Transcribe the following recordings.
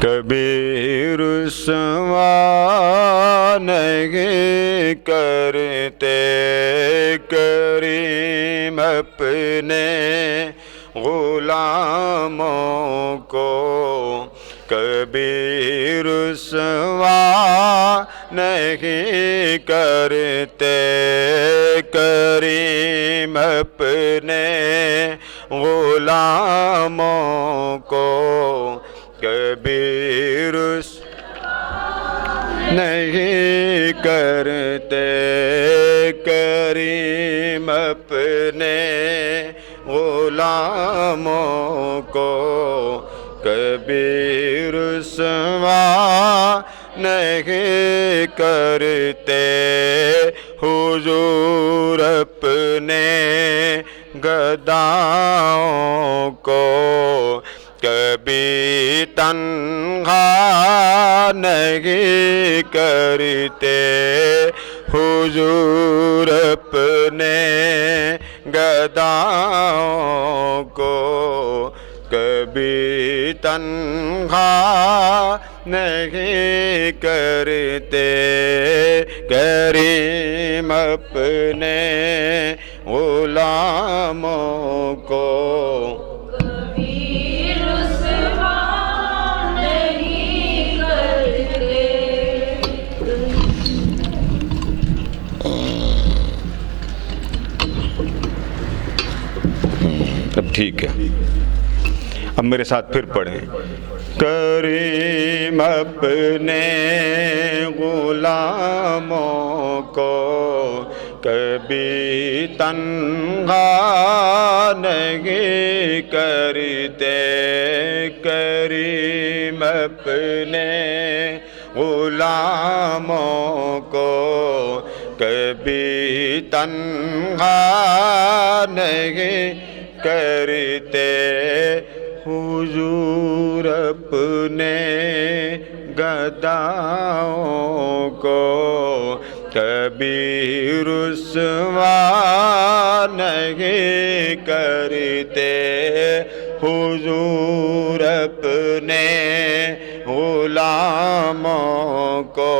کبھی رسوا نہیں کرتے کریم اپنے غلاموں کو، کبھی رسوا نہیں کرتے کریم اپنے غلاموں کو، کبھی نہیں کرتے کریم اپنے غلاموں کو، کبھی رسوا نہیں کرتے حضور اپنے گداؤں کو، کبھی تنہا نہیں کرتے حضور اپنے گداؤں کو، کبھی تنہا نہیں کرتے کریم اپنے غلاموں کو، اب ٹھیک ہے، اب میرے ساتھ پھر پڑھیں۔ کریم اپنے غلاموں کو کبھی تنہا نہیں کرتے کریم اپنے غلاموں کو، کبھی تنہا نہیں کرتے حضور اپنے گداؤں کو، کبھی رسوا نہیں کرتے حضور اپنے غلاموں کو،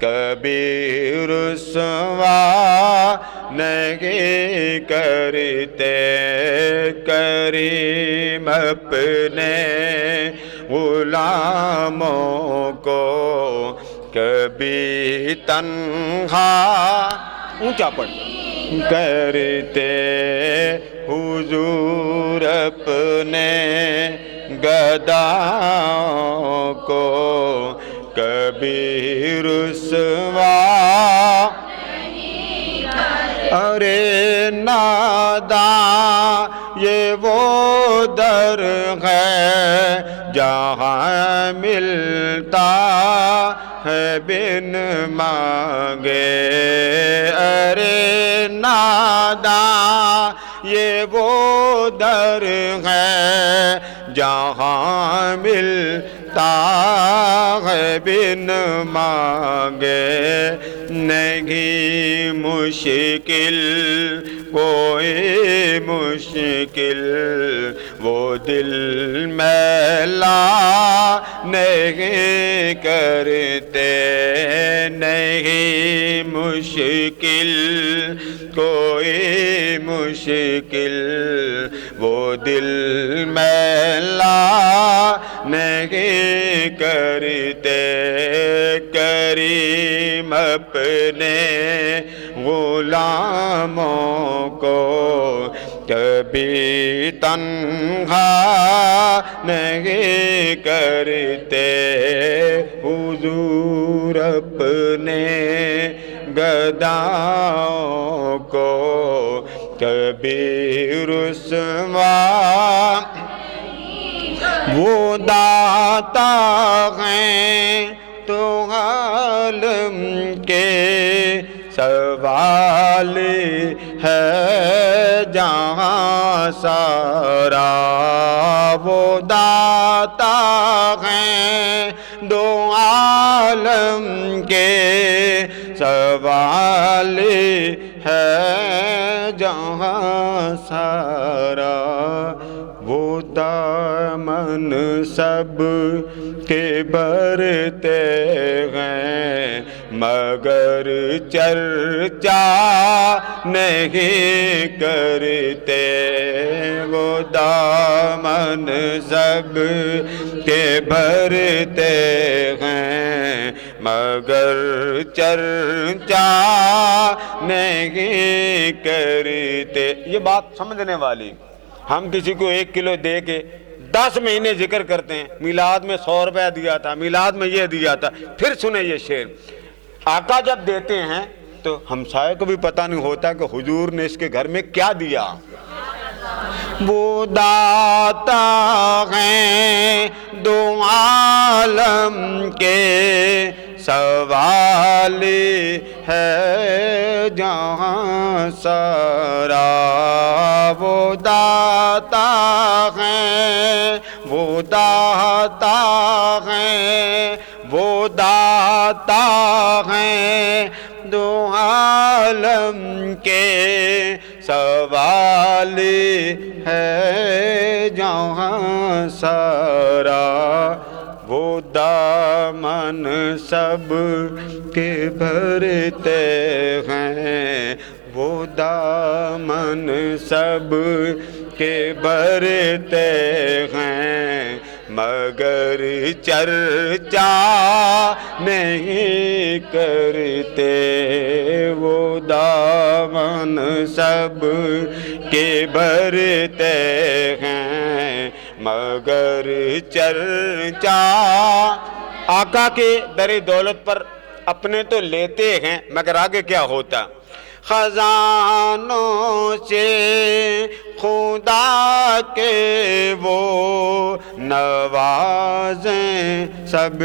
کبھی رسوا نہیں کرتے کریم اپنے غلاموں کو، کبھی تنہا اونچا پڑھ کرتے حضور اپنے گداؤں کو، کبھی رسوا ارے ناداں یہ وہ در ہے جہاں ملتا ہے بن مانگے، ارے ناداں یہ وہ در ہے جہاں ملتا ہے بن مانگے، نہیں مشکل کوئی مشکل وہ دل میلا نہیں کرتے، نہیں مشکل کوئی مشکل وہ دل میلا نہیں کرتے کریم اپنے غلاموں کو، کبھی تنہا نہیں کرتے حضور اپنے گداؤں کو، کبھی رسوا وہ داتا ہیں تو عالم کے سوال ہے جہاں سارا، وہ داتا ہیں دو عالم کے سوال ہے جہاں سارا، وہ دامن سب کے بھرتے ہیں مگر چرچا نہیں کرتے، وہ دامن سب کے بھرتے ہیں مگر چرچا نہیں کرتے۔ یہ بات سمجھنے والی، ہم کسی کو 1 کلو دے کے 10 مہینے ذکر کرتے ہیں، میلاد میں 100 روپے دیا تھا، میلاد میں یہ دیا تھا، پھر سنیں یہ شعر۔ آقا جب دیتے ہیں تو ہمسائے کو بھی پتہ نہیں ہوتا کہ حضور نے اس کے گھر میں کیا دیا۔ وہ داتا ہیں دو عالم کے، سوالی ہے جہاں سارا۔ وہ داتا ہیں، وہ داتا ہیں، وہ داتا ہیں دو عالم کے، سوالی ہے جہاں سارا۔ وہ دامن سب کے بھرتے ہیں، وہ دامن سب کے بھرتے ہیں مگر چرچا نہیں کرتے۔ وہ دامن سب کے بھرتے ہیں مگر چرچا۔ آقا کے در دولت پر اپنے تو لیتے ہیں مگر آگے کیا ہوتا؟ خزانوں سے خدا کے وہ نوازیں سب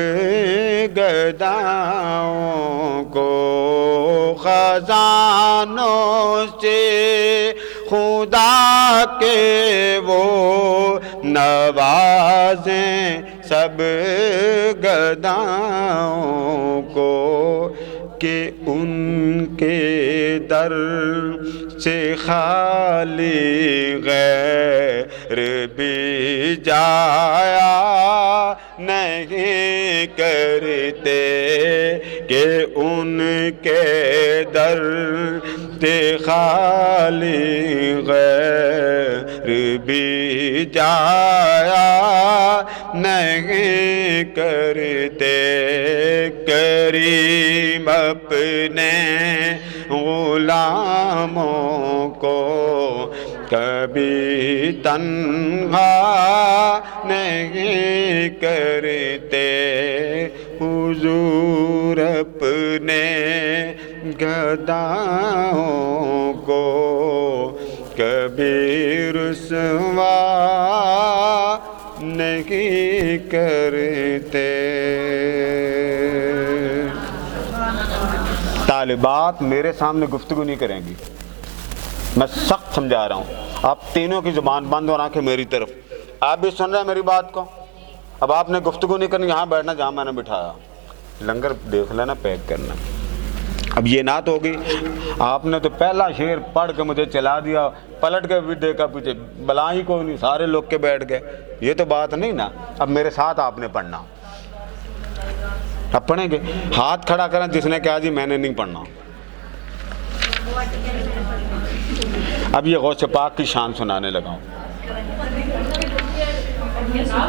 گداؤں کو۔ خزانوں سے خدا کے وہ نوازیں سب گداؤں کو، کہ ان کے در سے خالی غیر بھی جایا نہیں کرتے، کہ ان کے در سے خالی غیر بھی جایا نہیں کرتے۔ کریم اپنے غلاموں کو کبھی تنہا نہیں کرتے، حضور اپنے گداؤں کو کبھی رسوا نہیں کرتے۔ طالبات میرے سامنے گفتگو نہیں کریں گی، میں سخت سمجھا رہا ہوں۔ آپ تینوں کی زبان بند اور آنکھیں میری طرف، آپ بھی سن رہے ہیں میری بات کو۔ اب آپ نے گفتگو نہیں کرنی، یہاں بیٹھنا جہاں میں نے بٹھایا، لنگر دیکھ لینا، پیک کرنا۔ اب یہ نعت ہوگی، آپ نے تو پہلا شعر پڑھ کے مجھے چلا دیا، پلٹ کے بھی دیکھا پیچھے، بلا ہی کوئی نہیں، سارے لوگ کے بیٹھ گئے، یہ تو بات نہیں نا۔ اب میرے ساتھ آپ نے پڑھنا، اب پڑھیں گے، ہاتھ کھڑا کریں جس نے کہا جی میں نے نہیں پڑھنا۔ اب یہ غوث پاک کی شان سنانے لگا ہوں۔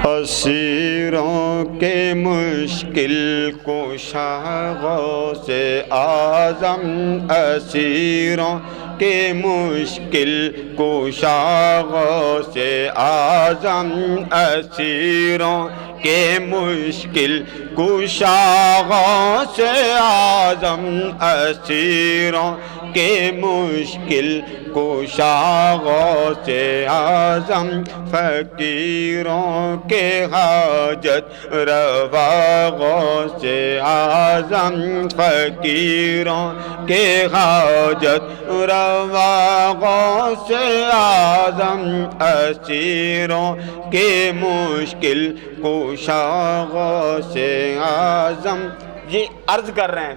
اسیروں کے مشکل کشا غوث اعظم، اسیروں کے مشکل کشا غوث اعظم، اسیروں کے مشکل کشا غوث اعظم، اسیروں کے مشکل کشا غوث اعظم، فقیروں کے حاجت روا غوث اعظم، فقیروں کے حاجت روا غوث اعظم، اسیروں کے مشکل کشا غوث اعظم۔ یہ عرض کر رہے ہیں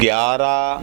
11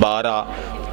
12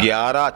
11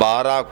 12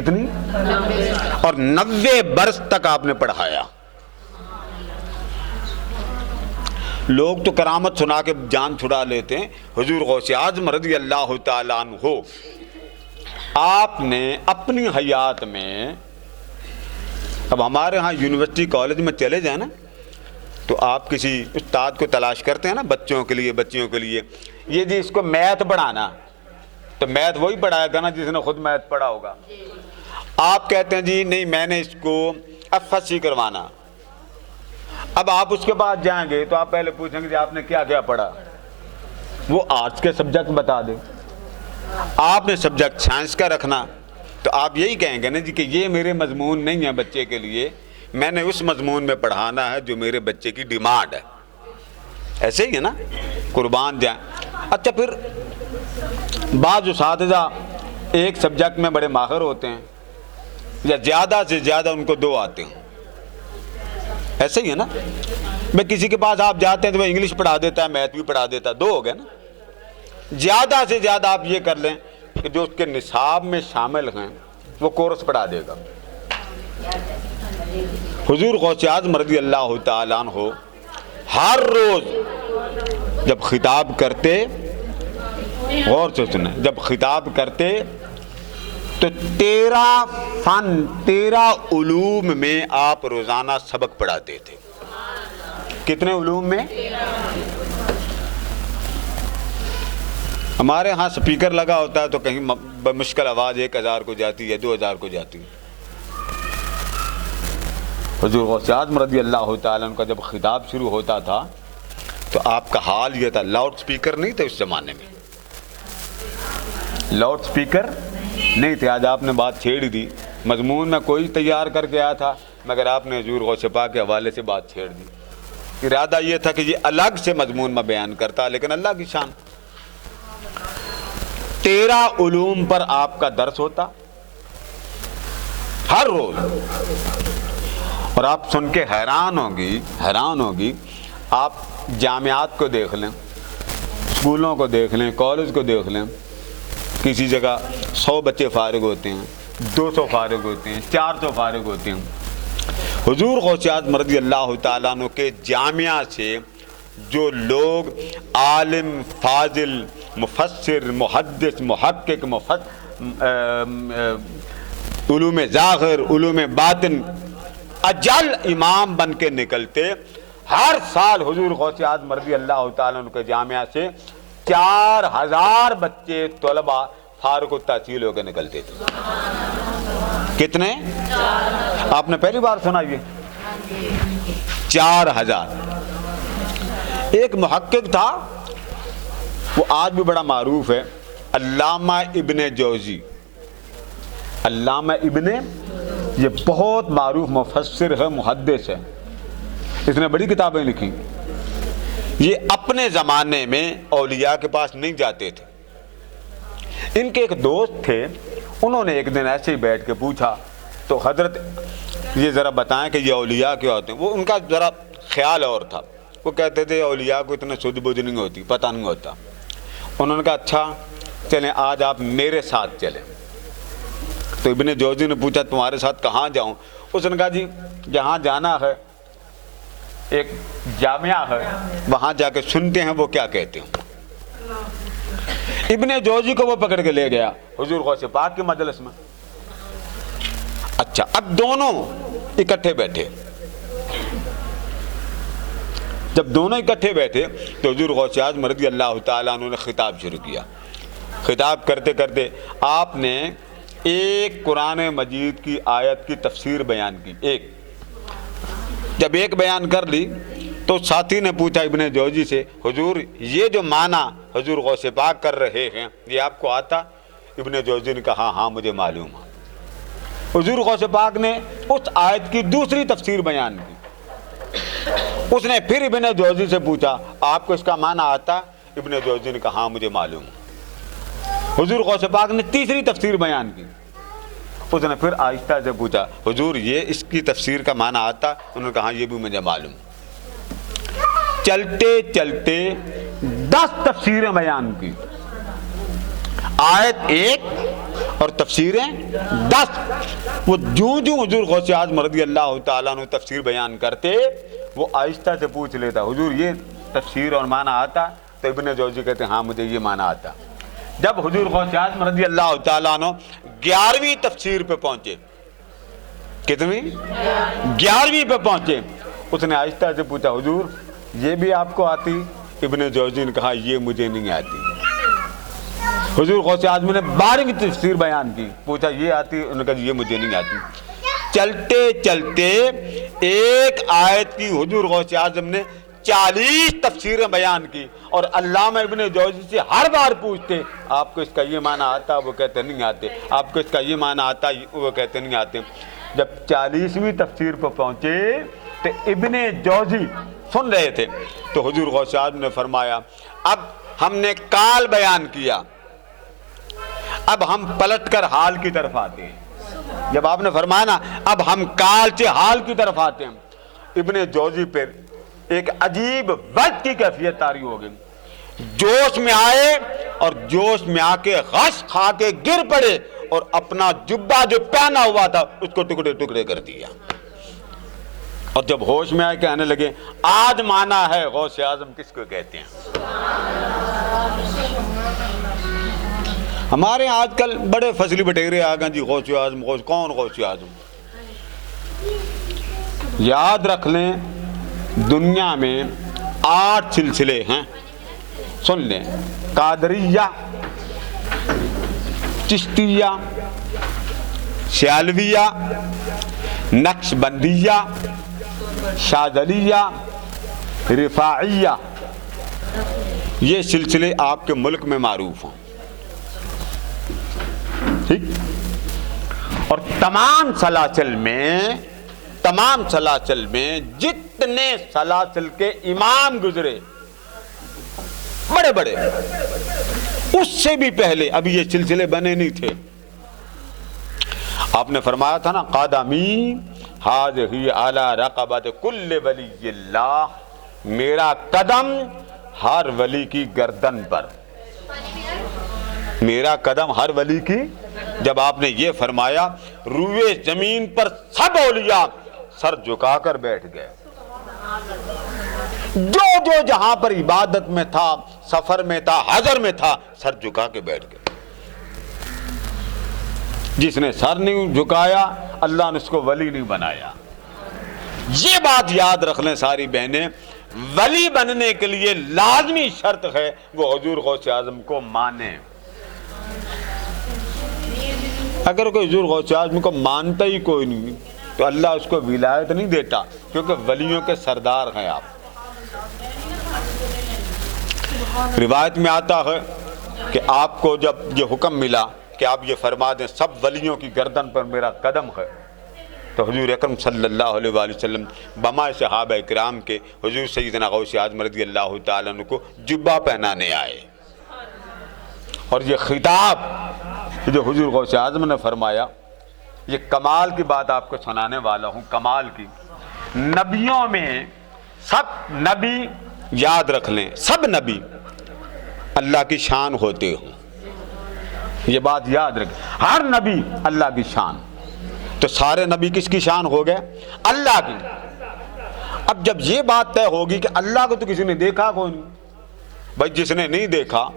کتنی؟ اور 90 برس تک آپ نے پڑھایا. لوگ تو کرامت سنا کے جان چھڑا لیتے ہیں. حضور غوث اعظم رضی اللہ تعالیٰ عنہ آپ نے اپنی حیات میں، اب ہمارے ہاں یونیورسٹی کالج میں چلے جائیں نا تو آپ کسی استاد کو تلاش کرتے ہیں نا بچوں کے لیے، بچیوں کے لیے، یہ جی اس کو میتھ پڑھانا، تو میتھ وہی پڑھائے گا نا جس نے خود میتھ پڑھا ہوگا. آپ کہتے ہیں جی نہیں میں نے اس کو FSC کروانا. اب آپ اس کے بعد جائیں گے تو آپ پہلے پوچھیں گے جی آپ نے کیا کیا پڑھا. وہ آرٹس کے سبجیکٹ بتا دے. آپ نے سبجیکٹ سائنس کا رکھنا تو آپ یہی کہیں گے نا جی کہ یہ میرے مضمون نہیں ہے بچے کے لیے، میں نے اس مضمون میں پڑھانا ہے جو میرے بچے کی ڈیمانڈ ہے. ایسے ہی ہے نا، قربان جائیں. اچھا پھر بعض اساتذہ ایک سبجیکٹ میں بڑے ماہر ہوتے ہیں یا زیادہ سے زیادہ ان کو 2 آتے ہیں. ایسے ہی ہے نا، میں کسی کے پاس آپ جاتے ہیں تو وہ انگلش پڑھا دیتا ہے، میتھ بھی پڑھا دیتا ہے، 2 ہو گئے نا. زیادہ سے زیادہ آپ یہ کر لیں کہ جو اس کے نصاب میں شامل ہیں وہ کورس پڑھا دے گا. حضور غوث اعظم رضی اللہ تعالیٰ عنہ ہر روز جب خطاب کرتے، غور سے سنیں، جب خطاب کرتے تو 13 فن 13 علوم میں آپ روزانہ سبق پڑھاتے تھے. کتنے علوم میں؟ ہمارے ہاں سپیکر لگا ہوتا ہے تو کہیں بمشکل آواز 1000 کو جاتی ہے، 2000 کو جاتی ہے. حضور غوث اعظم رضی اللہ تعالیٰ عنہ کا جب خطاب شروع ہوتا تھا تو آپ کا حال یہ تھا، لاؤڈ سپیکر نہیں تھے اس زمانے میں، لاؤڈ سپیکر نہیں تھے. آج آپ نے بات چھیڑ دی، مضمون میں کوئی تیار کر کے آیا تھا مگر آپ نے حضور غوث پاک کے حوالے سے بات چھیڑ دی. ارادہ یہ تھا کہ یہ الگ سے مضمون میں بیان کرتا، لیکن اللہ کی شان. 13 علوم پر آپ کا درس ہوتا ہر روز. اور آپ سن کے حیران ہوگی. آپ جامعات کو دیکھ لیں، اسکولوں کو دیکھ لیں، کالج کو دیکھ لیں، کسی جگہ 100 بچے فارغ ہوتے ہیں، 200 فارغ ہوتے ہیں، 400 فارغ ہوتے ہیں. حضور غوث اعظم رضی اللہ تعالیٰ عنہ کے جامعہ سے جو لوگ عالم، فاضل، مفسر، محدث، محقق، علوم ظاہر، علوم باطن، اجل امام بن کے نکلتے، ہر سال حضور غوث اعظم رضی اللہ تعالیٰ عنہ کے جامعہ سے 4000 بچے طلباء فارغ التحصیل ہو کے نکلتے تھے. کتنے؟ آپ نے پہلی بار سنا یہ 4000. ایک محقق تھا، وہ آج بھی بڑا معروف ہے، علامہ ابن جوزی. علامہ ابن، یہ بہت معروف مفسر ہے، محدث ہے، اس نے بڑی کتابیں لکھی. یہ اپنے زمانے میں اولیاء کے پاس نہیں جاتے تھے. ان کے ایک دوست تھے، انہوں نے ایک دن ایسے ہی بیٹھ کے پوچھا تو حضرت یہ ذرا بتائیں کہ یہ اولیاء کیا ہوتے ہیں. وہ ان کا ذرا خیال اور تھا، وہ کہتے تھے اولیاء کو اتنا سدھ بجھ نہیں ہوتی، پتہ نہیں ہوتا. انہوں نے کہا اچھا چلیں آج آپ میرے ساتھ چلیں. تو ابن جوزی نے پوچھا تمہارے ساتھ کہاں جاؤں؟ اس نے کہا جی جہاں جانا ہے ایک جامعہ ہے، وہاں جا کے سنتے ہیں وہ کیا کہتے ہیں. ابن جوزی کو وہ پکڑ کے لے گیا حضور غوث پاک کی مجلس میں. اچھا اب دونوں اکٹھے بیٹھے. جب دونوں اکٹھے بیٹھے تو حضور غوث اعظم رضی اللہ تعالیٰ عنہ نے خطاب شروع کیا. خطاب کرتے کرتے آپ نے ایک قرآن مجید کی آیت کی تفسیر بیان کی. جب ایک بیان کر لی تو ساتھی نے پوچھا ابن جوزی سے، حضور یہ جو معنی حضور غوث پاک کر رہے ہیں یہ آپ کو آتا؟ ابن جوزی نے کہا ہاں مجھے معلوم ہے. حضور غوث پاک نے اس آیت کی دوسری تفسیر بیان کی. اس نے پھر ابن جوزی سے پوچھا آپ کو اس کا معنی آتا؟ ابن جوزی نے کہا ہاں مجھے معلوم ہے. حضور غوث پاک نے تیسری تفسیر بیان کی. اس نے پھر آہستہ سے پوچھا حضور یہ اس کی تفسیر کا معنی آتا؟ انہوں نے کہا ہاں یہ بھی مجھے معلوم. چلتے چلتے 10 تفسیریں بیان کی. آیت 1 اور تفسیریں 10. وہ جو حضور غوث اعظم رضی اللہ تعالیٰ عنہ تفسیر بیان کرتے وہ آہستہ سے پوچھ لیتا حضور یہ تفسیر اور معنی آتا؟ تو ابن جوزی کہتے ہیں ہاں مجھے یہ معنی آتا. جب حضور غوث اعظم رضی اللہ تعالیٰ عنہ 11ویں تفسیر پہ پہنچے، کتنی 11ویں پہ پہنچے، اس نے آہستہ سے پوچھا حضور یہ بھی آپ کو آتی؟ ابن جوزی نے کہا یہ مجھے نہیں آتی. حضور غوث اعظم نے 12ویں تفسیر بیان کی، پوچھا یہ آتی؟ انہوں نے کہا یہ مجھے نہیں آتی. چلتے چلتے ایک آیت کی حضور غوث اعظم نے 40 تفسیریں بیان کی، اور علامہ ابن جوزی سے ہر بار پوچھتے آپ کو اس کا یہ معنی آتا؟ وہ کہتے نہیں آتے. آپ کو اس کا یہ معنی آتا؟ وہ کہتے نہیں آتے. جب 40ویں تفسیر پر پہنچے تو ابن جوزی سن رہے تھے، تو حضور غوث اعظم نے فرمایا اب ہم نے کال بیان کیا، اب ہم پلٹ کر حال کی طرف آتے ہیں. جب آپ نے فرمایا نا اب ہم کال سے حال کی طرف آتے ہیں، ابن جوزی پر ایک عجیب وقت کی کیفیت طاری ہو گئی. جوش میں آئے اور جوش میں آ کے غش کھا کے گر پڑے اور اپنا جبہ جو پہنا ہوا تھا اس کو ٹکڑے ٹکڑے کر دیا. اور جب ہوش میں آئے کہنے لگے آج مانا ہے غوث اعظم کس کو کہتے ہیں. ہمارے آج کل بڑے فضلی بٹیرے آ گئے جی غوث اعظم کون غوث اعظم. یاد رکھ لیں دنیا میں 8 سلسلے ہیں، سن لیں. قادریہ، چشتیہ، سیالویہ، نقشبندیہ، شاذلیہ، رفاعیہ. یہ سلسلے آپ کے ملک میں معروف ہیں، ٹھیک. اور تمام سلاسل میں جتنے سلاسل کے امام گزرے بڑے بڑے، اس سے بھی پہلے ابھی یہ سلسلے بنے نہیں تھے. آپ نے فرمایا تھا نا قدمی ھذہ علی رقبۃ کل ولی اللہ، میرا قدم ہر ولی کی گردن پر، میرا قدم ہر ولی کی. جب آپ نے یہ فرمایا روئے زمین پر سب اولیاء سر جھکا کر بیٹھ گئے. جو جہاں پر عبادت میں تھا، سفر میں تھا، حضر میں تھا، سر جھکا کے بیٹھ گئے. جس نے سر نہیں جھکایا اللہ نے اس کو ولی نہیں بنایا. یہ بات یاد رکھ لیں ساری بہنیں، ولی بننے کے لیے لازمی شرط ہے وہ حضور غوث اعظم کو مانے. اگر کوئی حضور غوث اعظم کو مانتا ہی کوئی نہیں تو اللہ اس کو ولایت نہیں دیتا، کیونکہ ولیوں کے سردار ہیں آپ. روایت میں آتا ہے کہ آپ کو جب یہ حکم ملا کہ آپ یہ فرما دیں سب ولیوں کی گردن پر میرا قدم ہے، تو حضور اکرم صلی اللہ علیہ وآلہ وسلم بمائے صحابہ کرام کے حضور سیدنا غوث اعظم رضی اللہ تعالیٰ عنہ کو جبہ پہنانے آئے. اور یہ خطاب جو حضور غوث اعظم نے فرمایا، یہ کمال کی بات آپ کو سنانے والا ہوں، کمال کی. نبیوں میں سب نبی، یاد رکھ لیں سب نبی اللہ کی شان ہوتے ہوں، یہ بات یاد رکھیں، ہر نبی اللہ کی شان. تو سارے نبی کس کی شان ہو گئے؟ اللہ کی. اب جب یہ بات طے ہوگی کہ اللہ کو تو کسی نے دیکھا کوئی نہیں، بھائی جس نے نہیں دیکھا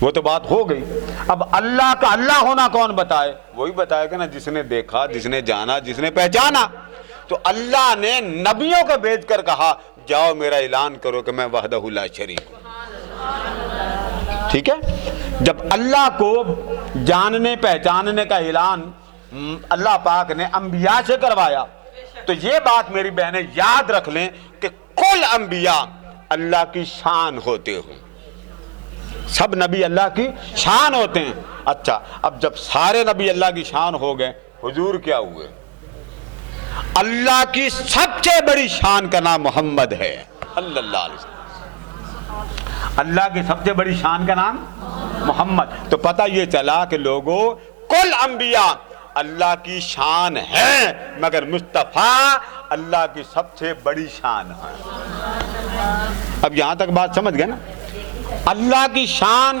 وہ تو بات ہو گئی. اب اللہ کا اللہ ہونا کون بتائے؟ وہی بتائے گا نا جس نے دیکھا، جس نے جانا، جس نے پہچانا. تو اللہ نے نبیوں کو بھیج کر کہا جاؤ میرا اعلان کرو کہ میں وحدہ لا شریک ہوں. ٹھیک ہے. جب اللہ کو جاننے پہچاننے کا اعلان اللہ پاک نے انبیاء سے کروایا تو یہ بات میری بہنیں یاد رکھ لیں کہ کل انبیاء اللہ کی شان ہوتے ہوں، سب نبی اللہ کی شان ہوتے ہیں. اچھا اب جب سارے نبی اللہ کی شان ہو گئے، حضور کیا ہوئے؟ اللہ کی سب سے بڑی شان کا نام محمد ہے صلی اللہ علیہ وسلم. اللہ کی سب سے بڑی شان کا نام محمد. تو پتہ یہ چلا کہ لوگوں کل انبیاء اللہ کی شان ہے، مگر مصطفیٰ اللہ کی سب سے بڑی شان ہے. اب یہاں تک بات سمجھ گئے نا؟ اللہ کی شان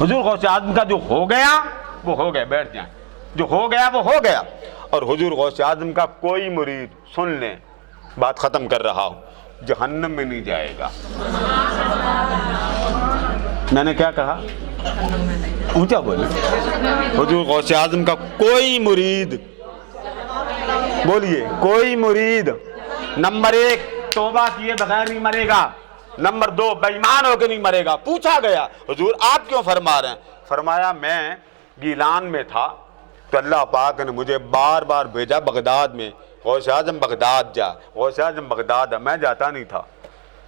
حضور غوث اعظم کا جو ہو گیا وہ ہو گیا، بیٹھ جائیں، جو ہو گیا وہ ہو گیا. اور حضور غوث اعظم کا کوئی مرید، سن لیں بات ختم کر رہا ہوں، جہنم میں نہیں جائے گا. میں نے کیا کہا؟ اونچا بولے. حضور غوث اعظم کا کوئی مرید، بولیے کوئی مرید، نمبر 1 توبہ کیے بغیر نہیں مرے گا، نمبر 2 بے ایمان ہو کے نہیں مرے گا. پوچھا گیا حضور آپ کیوں فرما رہے ہیں؟ فرمایا میں گیلان میں تھا تو اللہ پاک نے مجھے بار بار بھیجا بغداد میں، غوث اعظم بغداد جا، غوث اعظم بغداد. میں جاتا نہیں تھا.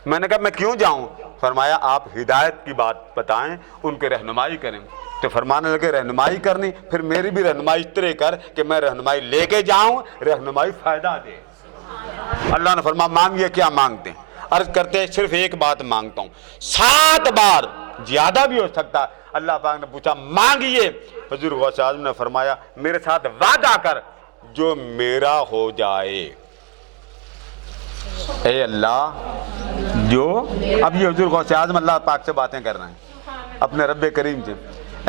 میں نے کہا میں کیوں جاؤں؟ فرمایا آپ ہدایت کی بات بتائیں، ان کے رہنمائی کریں. تو فرمانے لگے رہنمائی کرنی، پھر میری بھی رہنمائی اس طرح کر کہ میں رہنمائی لے کے جاؤں، رہنمائی فائدہ دے. اللہ نے فرمایا مانگیے کیا مانگتے ہیں؟ عرض کرتے صرف ایک بات مانگتا ہوں. 7 بار، زیادہ بھی ہو سکتا. اللہ پاک نے پوچھا مانگیے. حضور غوث اعظم نے فرمایا میرے ساتھ وعدہ کر جو میرا ہو جائے. اے اللہ جو، اب یہ حضور غوث اعظم اللہ پاک سے باتیں کر رہے ہیں اپنے رب کریم سے.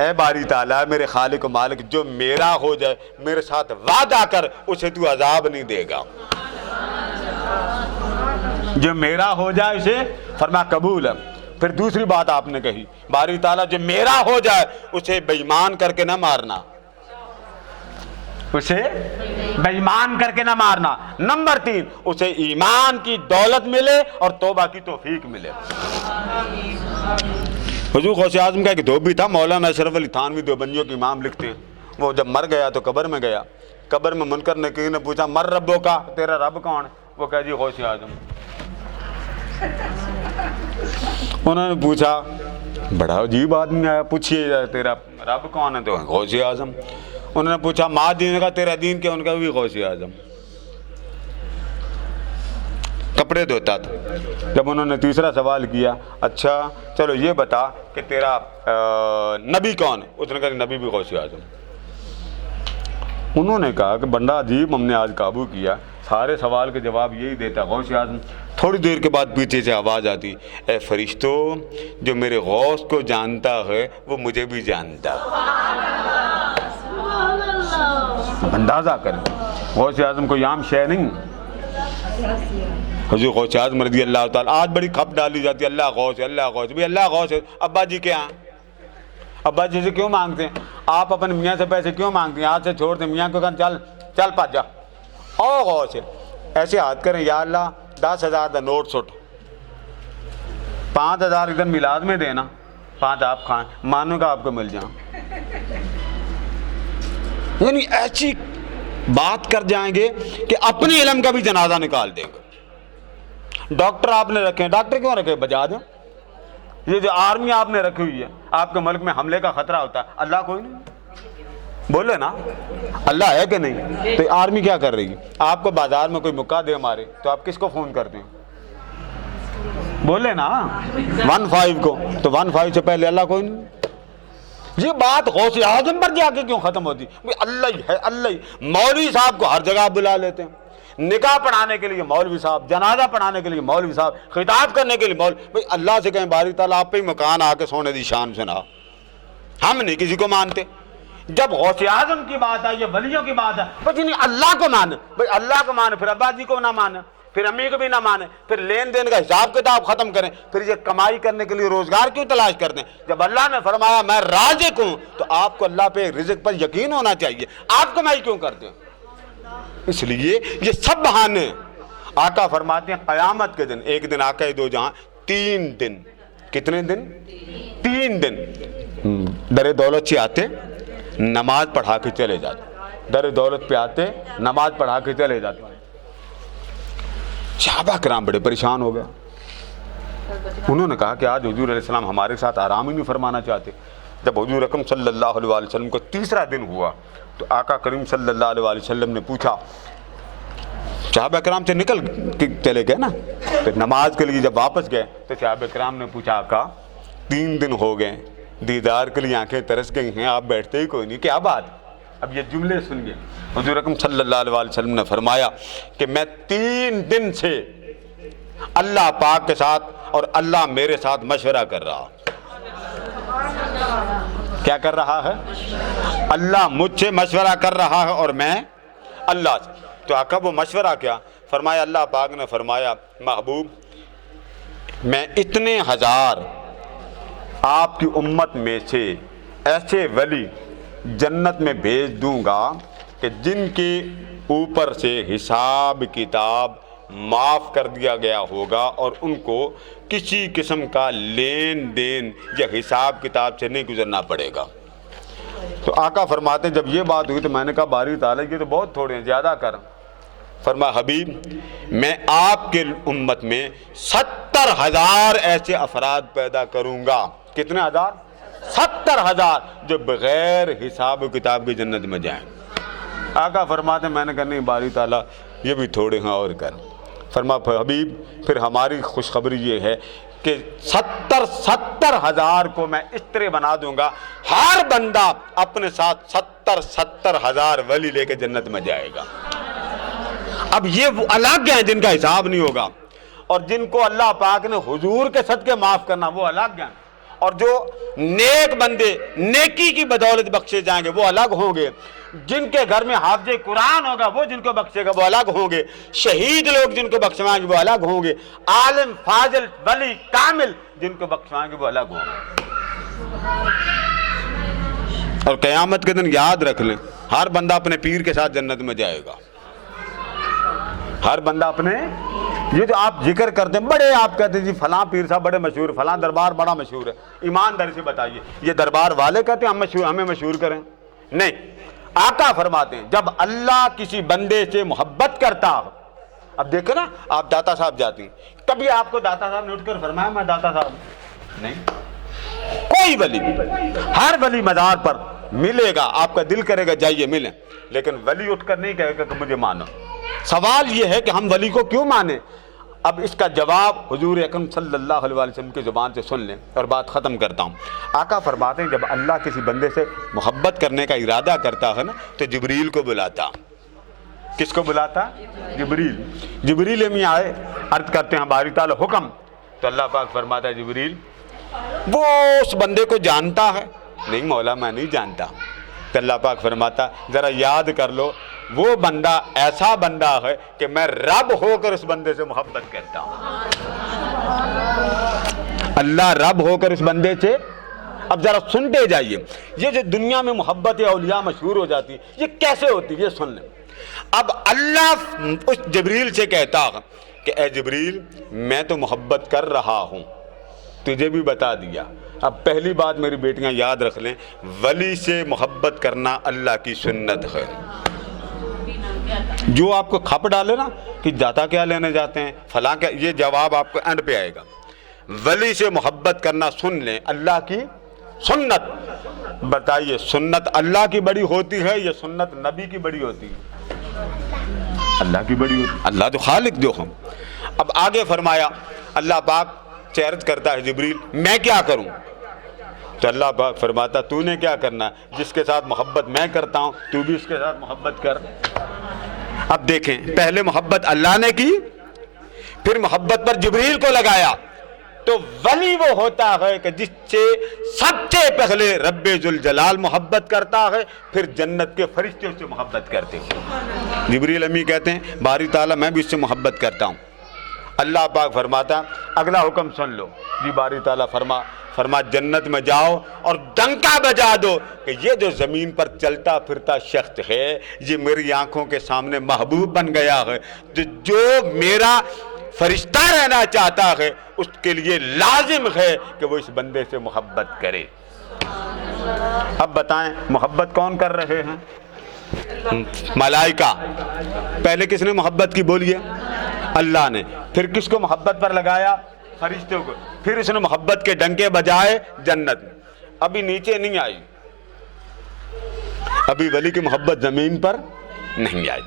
اے باری تعالیٰ میرے خالق و مالک، جو میرا ہو جائے میرے ساتھ وعدہ کر اسے تو عذاب نہیں دے گا. جو میرا ہو جائے اسے، فرمایا قبول ہے. پھر دوسری بات آپ نے کہی باری تعالیٰ جو میرا ہو جائے اسے بے ایمان کر کے نہ مارنا، اسے بے ایمان کر کے نہ مارنا. نمبر 3 اسے ایمان کی دولت ملے اور توبہ کی توفیق ملے. حضور غوث اعظم کا ایک دھوبی تھا، مولانا اشرف علی تھانوی دیوبندیوں کے امام لکھتے ہیں. وہ جب مر گیا تو قبر میں گیا. قبر میں منکر نکیر نے پوچھا مر ربوں کا، تیرا رب کون ہے؟ وہ کہا جی غوث اعظم. انہوں نے پوچھا بڑا عجیب آدمی آیا، پوچھئے تیرا رب کون ہے؟ تو غوث اعظم. انہوں نے پوچھا ماں دین کا، تیرا دین کیا؟ ان کا بھی غوث اعظم. کپڑے دھوتا تھا. جب انہوں نے تیسرا سوال کیا اچھا چلو یہ بتا کہ تیرا نبی کون ہے؟ اس نے کہا نبی بھی غوث اعظم. انہوں نے کہا کہ بندہ عجیب ہم نے آج قابو کیا، سارے سوال کے جواب یہی دیتا غوث اعظم. تھوڑی دیر کے بعد پیچھے سے آواز آتی اے فرشتوں جو میرے غوث کو جانتا ہے وہ مجھے بھی جانتا. اندازہ کریں غوث اعظم کو عام شے نہیں. حضور غوث اعظم رضی اللہ تعالیٰ، آج بڑی کھپ ڈالی جاتی ہے اللہ غوث ہے اللہ غوث ہے. بھی اللہ غوث ہے، ابا جی کیا ہیں؟ ابا جی سے کیوں مانگتے ہیں؟ آپ اپنے میاں سے پیسے کیوں مانگتے ہیں؟ ہاتھ سے چھوڑ دیں، میاں کو کہا چل چل پاس جا. او غوث ہے، ایسے ہاتھ کریں یا اللہ 10,000 دا نوٹ سٹ، 5,000 ادھر میلاد میں دینا، 5 آپ کھائیں، مانو گا آپ کو مل جائیں. یعنی ایسی بات کر جائیں گے کہ اپنے علم کا بھی جنازہ نکال دیں گے. ڈاکٹر آپ نے رکھے ہیں، ڈاکٹر کیوں رکھے؟ بجا دیں. یہ جو آرمی آپ نے رکھی ہوئی ہے، آپ کے ملک میں حملے کا خطرہ ہوتا ہے، اللہ کوئی نہیں بولے نا اللہ ہے کہ نہیں؟ تو آرمی کیا کر رہی ہے؟ آپ کو بازار میں کوئی مکہ دے مارے تو آپ کس کو فون کرتے ہیں؟ بولے نا 15 کو. تو 15 سے پہلے اللہ کوئی نہیں. یہ بات غوث اعظم پر جا کے کیوں ختم ہوتی؟ اللہ ہی ہے اللہ ہی. مولوی صاحب کو ہر جگہ بلا لیتے ہیں، نکاح پڑھانے کے لیے مولوی صاحب، جنازہ پڑھانے کے لیے مولوی صاحب، خطاب کرنے کے لیے مولوی. بھئی اللہ سے کہیں باری تعالیٰ آپ پہ ہی مکان آ کے سونے دی شان سنا. ہم نہیں کسی کو مانتے. جب غوث اعظم کی بات ہے، یہ ولیوں کی بات ہے، بس نہیں اللہ کو مانے. بھئی اللہ کو مانے، پھر ابا جی کو نہ مانے، پھر امی کو بھی نہ مانے، پھر لین دین کا حساب کتاب ختم کریں، پھر یہ کمائی کرنے کے لیے روزگار کیوں تلاش کرتے ہیں؟ جب اللہ نے فرمایا میں رازق ہوں تو آپ کو اللہ پہ رزق پر یقین ہونا چاہیے. آپ کمائی کیوں کرتے ہیں؟ اس لیے یہ سب بہانے. آقا فرماتے ہیں قیامت کے دن، ایک دن آقا دو جہاں، 3 دن. کتنے دن؟ 3 دن. در دولت سے آتے نماز پڑھا کے چلے جاتے، در دولت پہ آتے نماز پڑھا کے چلے جاتے. صحابہ کرام بڑے پریشان ہو گئے. انہوں نے کہا کہ آج حضور علیہ السلام ہمارے ساتھ آرام ہی نہیں فرمانا چاہتے. جب حضور اکرم صلی اللہ علیہ وسلم کو تیسرا دن ہوا تو آقا کریم صلی اللہ علیہ وسلم نے پوچھا، صحابہ کرام سے نکل چلے گئے نا، تو نماز کے لیے جب واپس گئے تو صحابہ کرام نے پوچھا آقا 3 دن ہو گئے، دیدار کے لیے آنکھیں ترس گئی ہیں، آپ بیٹھتے ہی کوئی نہیں، کیا بات؟ اب یہ جملے سنیے. حضور اکرم صلی اللہ علیہ وسلم نے فرمایا کہ میں 3 دن سے اللہ پاک کے ساتھ اور اللہ میرے ساتھ مشورہ کر رہا. کیا کر رہا ہے؟ اللہ مجھ سے مشورہ کر رہا ہے اور میں اللہ سے۔ تو آقا وہ مشورہ کیا فرمایا؟ اللہ پاک نے فرمایا محبوب میں اتنے ہزار آپ کی امت میں سے ایسے ولی جنت میں بھیج دوں گا کہ جن کے اوپر سے حساب کتاب معاف کر دیا گیا ہوگا اور ان کو کسی قسم کا لین دین یا حساب کتاب سے نہیں گزرنا پڑے گا۔ تو آقا فرماتے جب یہ بات ہوئی تو میں نے کہا باری تعالیٰ یہ تو بہت تھوڑے ہیں، زیادہ کر۔ فرمایا حبیب میں آپ کے امت میں 70,000 ایسے افراد پیدا کروں گا۔ کتنے ہزار؟ 70,000 جو بغیر حساب و کتاب کی جنت میں جائیں۔ آقا فرماتے میں نے کہا نہیں باری تعالیٰ یہ بھی تھوڑے ہیں اور کر۔ فرمایا حبیب پھر ہماری خوشخبری یہ ہے کہ 70,000 کو میں اس طرح بنا دوں گا ہر بندہ اپنے ساتھ 70,000 ولی لے کے جنت میں جائے گا۔ اب یہ وہ الگ ہیں جن کا حساب نہیں ہوگا، اور جن کو اللہ پاک نے حضور کے صدقے معاف کرنا وہ الگ ہیں، اور جو نیک بندے نیکی کی بدولت بخشے جائیں گے وہ الگ ہوں گے، جن کے گھر میں حافظ قرآن ہوگا وہ جن کو بخشے گا وہ الگ ہوں گے، شہید لوگ جن کو بخشوائیں گے وہ الگ ہوں گے، عالم فاضل ولی کامل جن کو بخشوائیں گے وہ الگ ہوں گے۔ اور قیامت کے دن یاد رکھ لیں ہر بندہ اپنے پیر کے ساتھ جنت میں جائے گا، ہر بندہ اپنے۔ یہ جو آپ ذکر کرتے ہیں بڑے آپ کہتے ہیں جی فلاں پیر صاحب بڑے مشہور، فلاں دربار بڑا مشہور ہے، ایمانداری سے بتائیے یہ دربار والے کہتے ہیں ہمیں مشہور کریں؟ نہیں، آقا فرماتے ہیں جب اللہ کسی بندے سے محبت کرتا ہو، اب دیکھیں نا آپ داتا صاحب جاتی ہیں، کبھی آپ کو داتا صاحب نے اٹھ کر فرمایا میں داتا صاحب؟ نہیں، کوئی ولی، ہر ولی مزار پر ملے گا، آپ کا دل کرے گا جائیے ملیں، لیکن ولی اٹھ کر نہیں کہے گا کہ مجھے مانو۔ سوال یہ ہے کہ ہم ولی کو کیوں مانیں؟ اب اس کا جواب حضور اکرم صلی اللہ علیہ وسلم کی زبان سے سن لیں اور بات ختم کرتا ہوں۔ آقا فرماتے ہیں جب اللہ کسی بندے سے محبت کرنے کا ارادہ کرتا ہے نا تو جبریل کو بلاتا۔ کس کو بلاتا؟ جبریل۔ جبریل امی آئے، عرض کرتے ہیں باری تعالیٰ حکم، تو اللہ پاک فرماتا ہے جبریل وہ اس بندے کو جانتا ہے؟ نہیں مولا میں نہیں جانتا۔ تو اللہ پاک فرماتا ذرا یاد کر لو وہ بندہ ایسا بندہ ہے کہ میں رب ہو کر اس بندے سے محبت کرتا ہوں۔ اللہ رب ہو کر اس بندے سے۔ اب ذرا سنتے جائیے یہ جو دنیا میں محبت اولیاء مشہور ہو جاتی یہ کیسے ہوتی یہ سن لیں۔ اب اللہ اس جبریل سے کہتا ہے کہ اے جبریل میں تو محبت کر رہا ہوں، تجھے بھی بتا دیا۔ اب پہلی بات میری بیٹیاں یاد رکھ لیں ولی سے محبت کرنا اللہ کی سنت ہے۔ جو آپ کو کھپ ڈالے نا کہ داتا کیا لینے جاتے ہیں فلاں کیا، یہ جواب آپ کو اینڈ پہ آئے گا۔ ولی سے محبت کرنا سن لیں اللہ کی سنت۔ بتائیے سنت اللہ کی بڑی ہوتی ہے یا سنت نبی کی بڑی ہوتی ہے؟ اللہ کی بڑی ہوتی ہے، اللہ تو خالق جو ہم۔ اب آگے فرمایا اللہ پاک عرض کرتا ہے جبریل میں کیا کروں؟ تو اللہ پاک فرماتا تو نے کیا کرنا ہے، جس کے ساتھ محبت میں کرتا ہوں تو بھی اس کے ساتھ محبت کر۔ اب دیکھیں پہلے محبت اللہ نے کی، پھر محبت پر جبریل کو لگایا۔ تو ولی وہ ہوتا ہے کہ جس سے سب سے پہلے رب ذوالجلال محبت کرتا ہے، پھر جنت کے فرشتے اس سے محبت کرتے ہیں۔ جبریل امی کہتے ہیں باری تعالیٰ میں بھی اس سے محبت کرتا ہوں۔ اللہ پاک فرماتا اگلا حکم سن لو جی باری تعالیٰ فرما جنت میں جاؤ اور ڈنکا بجا دو کہ یہ جو زمین پر چلتا پھرتا شخص ہے یہ میری آنکھوں کے سامنے محبوب بن گیا ہے، جو میرا فرشتہ رہنا چاہتا ہے اس کے لیے لازم ہے کہ وہ اس بندے سے محبت کرے۔ اب بتائیں محبت کون کر رہے ہیں؟ ملائکہ۔ پہلے کس نے محبت کی بولیے؟ اللہ نے۔ پھر کس کو محبت پر لگایا؟ فرشتوں کو۔ پھر اس نے محبت کے ڈنکے بجائے جنت میں۔ ابھی نیچے نہیں آئی، ابھی ولی کی محبت زمین پر نہیں آئی۔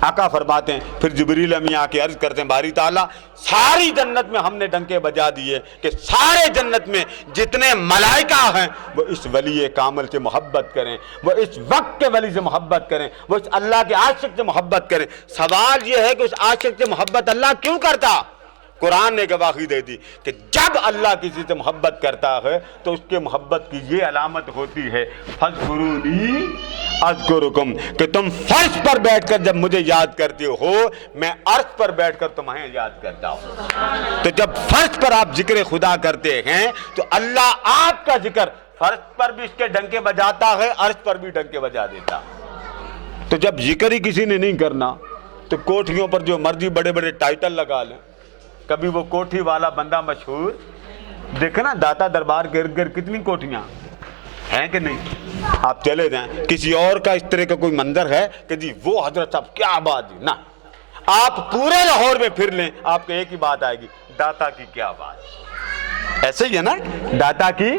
آقا فرماتے ہیں پھر جبریل امی آ کے عرض کرتے ہیں باری تعالیٰ ساری جنت میں ہم نے ڈنکے بجا دیے کہ سارے جنت میں جتنے ملائکہ ہیں وہ اس ولی کامل سے محبت کریں، وہ اس وقت کے ولی سے محبت کریں، وہ اس اللہ کے عاشق سے محبت کریں۔ سوال یہ ہے کہ اس عاشق سے محبت اللہ کیوں کرتا؟ قرآن نے گواہی دے دی کہ جب اللہ کسی سے محبت کرتا ہے تو اس کے محبت کی یہ علامت ہوتی ہے فاذکرونی اذکرکم، کہ تم فرش پر بیٹھ کر جب مجھے یاد کرتے ہو میں عرش پر بیٹھ کر تمہیں یاد کرتا ہوں۔ تو جب فرش پر آپ ذکر خدا کرتے ہیں تو اللہ آپ کا ذکر فرش پر بھی اس کے ڈنکے بجاتا ہے، عرش پر بھی ڈنکے بجا دیتا۔ تو جب ذکر ہی کسی نے نہیں کرنا تو کوٹھیوں پر جو مرضی بڑے بڑے ٹائٹل لگا لیں۔ کبھی وہ کوٹھی والا بندہ مشہور، دیکھیں نا داتا دربار کے ارد گرد کتنی کوٹھیاں ہیں کہ نہیں؟ آپ چلے جائیں کسی اور کا اس طرح کا کوئی منظر ہے کہ جی وہ حضرت صاحب کیا بات جی، نہ آپ پورے لاہور میں پھر لیں آپ کو ایک ہی بات آئے گی، داتا کی کیا بات۔ ایسے ہی ہے نا، داتا کی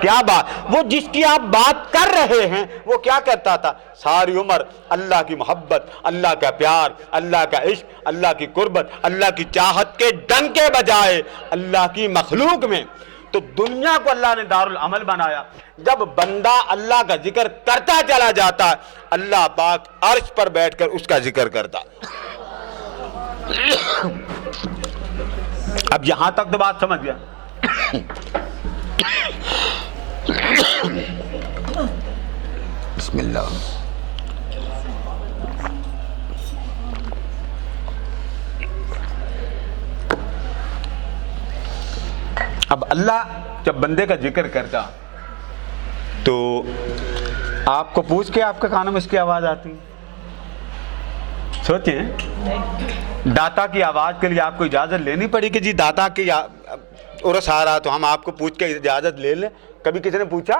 کیا بات، وہ جس کی آپ بات کر رہے ہیں وہ کیا کرتا تھا؟ ساری عمر اللہ کی محبت، اللہ کا پیار، اللہ کا عشق، اللہ کی قربت، اللہ کی چاہت کے ڈنکے بجائے اللہ کی مخلوق میں۔ تو دنیا کو اللہ نے دارالعمل بنایا۔ جب بندہ اللہ کا ذکر کرتا چلا جاتا ہے اللہ پاک عرش پر بیٹھ کر اس کا ذکر کرتا۔ اب یہاں تک تو بات سمجھ گیا۔ بسم اللہ۔ اب اللہ جب بندے کا ذکر کرتا تو آپ کو پوچھ کے آپ کے کانوں میں اس کی آواز آتی؟ سوچیں، داتا کی آواز کے لیے آپ کو اجازت لینی پڑی کہ جی داتا کی عرس آ رہا تو ہم آپ کو پوچھ کے اجازت لے لیں؟ کبھی کسی نے پوچھا؟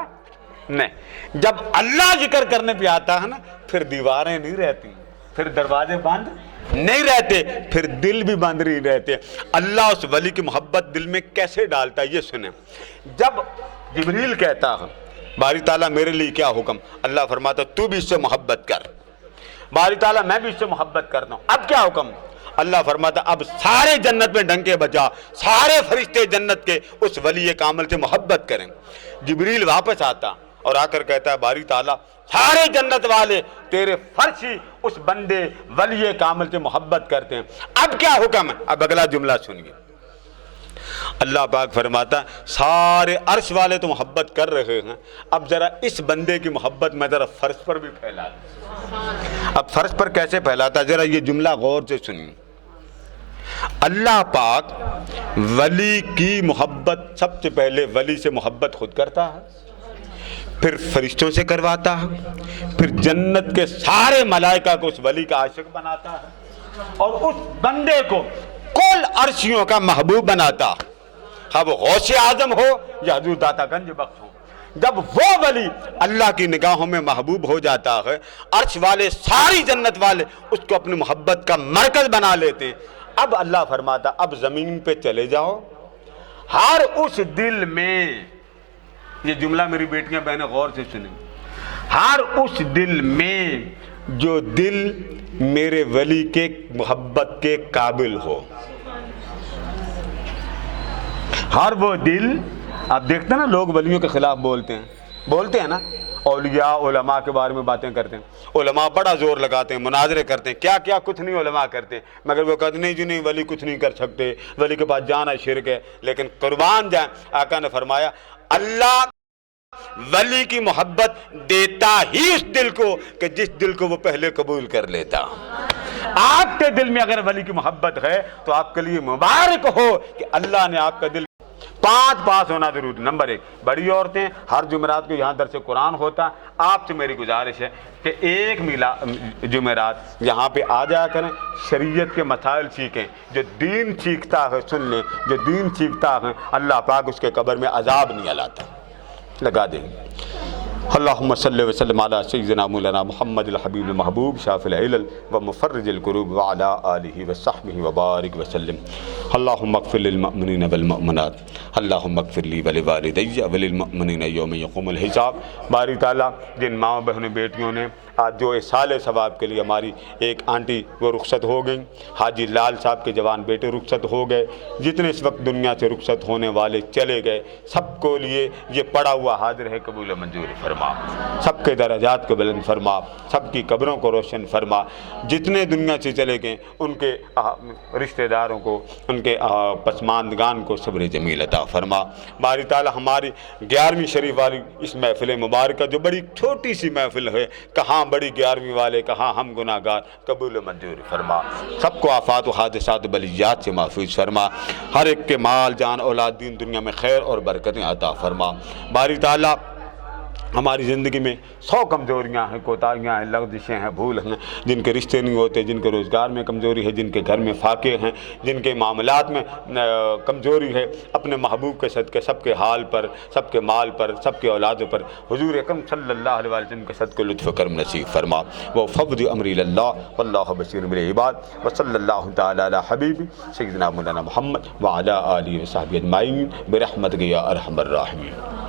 نہیں۔ جب اللہ ذکر کرنے پہ آتا ہے نا پھر دیواریں نہیں رہتی، پھر دروازے بند نہیں رہتے، پھر دل بھی بند نہیں رہتے۔ اللہ اس ولی کی محبت دل میں کیسے ڈالتا ہے یہ سنیں۔ جب جبریل کہتا ہے باری تعالیٰ میرے لیے کیا حکم، اللہ فرماتا تو بھی اس سے محبت کر، باری تعالیٰ میں بھی اس سے محبت کرتا ہوں، اب کیا حکم؟ اللہ فرماتا اب سارے جنت میں ڈنکے بجا، سارے فرشتے جنت کے اس ولی کامل سے محبت کریں۔ جبریل واپس آتا اور آ کر کہتا ہے باری تعالیٰ سارے جنت والے تیرے فرشی اس بندے ولی کامل سے محبت کرتے ہیں، اب کیا حکم ہے؟ اب اگلا جملہ سنیے۔ اللہ پاک فرماتا سارے عرش والے تو محبت کر رہے ہیں، اب ذرا اس بندے کی محبت میں ذرا فرش پر بھی پھیلا دیں۔ اب فرش پر کیسے پھیلاتا؟ ذرا یہ جملہ غور سے سنیے۔ اللہ پاک ولی کی محبت سب سے پہلے ولی سے محبت خود کرتا ہے، پھر فرشتوں سے کرواتا ہے، پھر جنت کے سارے ملائکہ کو اس ولی کا عاشق بناتا ہے اور اس بندے کو کل عرشیوں کا محبوب بناتا، ہاں وہ غوث اعظم ہو یا حضور داتا گنج بخش ہو۔ جب وہ ولی اللہ کی نگاہوں میں محبوب ہو جاتا ہے عرش والے ساری جنت والے اس کو اپنی محبت کا مرکز بنا لیتے ہیں۔ اب اللہ فرماتا اب زمین پہ چلے جاؤ، ہر اس دل میں، یہ جملہ میری بیٹیاں بہنیں غور سے سنیں، ہر اس دل میں جو دل میرے ولی کے محبت کے قابل ہو، ہر وہ دل، آپ دیکھتے ہیں نا لوگ ولیوں کے خلاف بولتے ہیں نا، اولیاء علماء کے بارے میں باتیں کرتے ہیں، علماء بڑا زور لگاتے ہیں، مناظرے کرتے ہیں، کیا کچھ نہیں علماء کرتے ہیں، مگر وہ کہتے نہیں جی نہیں ولی کچھ نہیں کر سکتے، ولی کے پاس جانا شرک ہے۔ لیکن قربان جائیں آقا نے فرمایا اللہ ولی کی محبت دیتا ہی اس دل کو کہ جس دل کو وہ پہلے قبول کر لیتا۔ آپ کے دل میں اگر ولی کی محبت ہے تو آپ کے لیے مبارک ہو کہ اللہ نے آپ کا دل 5 پاس ہونا ضروری۔ نمبر 1، بڑی عورتیں ہر جمعرات کو یہاں درس قرآن ہوتا، آپ سے میری گزارش ہے کہ ایک جمعرات یہاں پہ آ جایا کریں، شریعت کے مسائل سیکھیں، جو دین سیکھتا ہے سن لیں، جو دین سیکھتا ہے اللہ پاک اس کے قبر میں عذاب نہیں لاتا۔ لگا دیں اللہم صلی وسلم علی سیدنا مولانا محمد الحبیب المحبوب شافی العلل و مفرج الکروب وعلی آلہ وصحبہ وبارک وسلم۔ اللہم اغفر للمؤمنین والمؤمنات، اللہم اغفر لی ولوالدی وللمؤمنین یوم یقوم الحساب۔ باری تعالیٰ جن ماں بہنوں بیٹیوں نے آج جو اصال ثواب کے لیے، ہماری ایک آنٹی وہ رخصت ہو گئیں، حاجی لال صاحب کے جوان بیٹے رخصت ہو گئے، جتنے اس وقت دنیا سے رخصت ہونے والے چلے گئے، سب کو لیے یہ پڑا ہوا حاضر ہے، قبول منظور فرما۔ فرما, سب کے درجات کو بلند فرما, سب کی قبروں کو روشن فرما, جتنے دنیا سے چلے گئے ان کے رشتہ داروں کو, ان کے پسماندگان کو صبر جمیل عطا فرما. باری تعالیٰ ہماری 11ویں شریف والی اس محفل مبارکہ جو بڑی چھوٹی سی محفل ہے, کہاں بڑی 11ویں والے, کہاں ہم گناہ گار, قبول و منظور فرما. سب کو آفات و حادثات و بلیات سے محفوظ فرما. ہر ایک کے مال جان اولاد دین دنیا میں خیر اور برکتیں عطا فرما. باری تعالیٰ ہماری زندگی میں 100 کمزوریاں ہیں, کوتاہیاں ہیں, لغزشیں ہیں, بھول ہیں, جن کے رشتے نہیں ہوتے, جن کے روزگار میں کمزوری ہے, جن کے گھر میں فاقے ہیں, جن کے معاملات میں کمزوری ہے, اپنے محبوب کے صدقے سب کے حال پر, سب کے مال پر, سب کے اولادوں پر حضور اکرم صلی اللہ علیہ وسلم کے صدقے لطف و کرم نصیب فرما. وہ فوض امری اللہ واللہ بصیر بالعباد. وصلی اللہ تعالی علی حبیب سیدنا مولانا محمد وعلی آلہ وصحبہ اجمعین برحمتک یا ارحم الراحمین.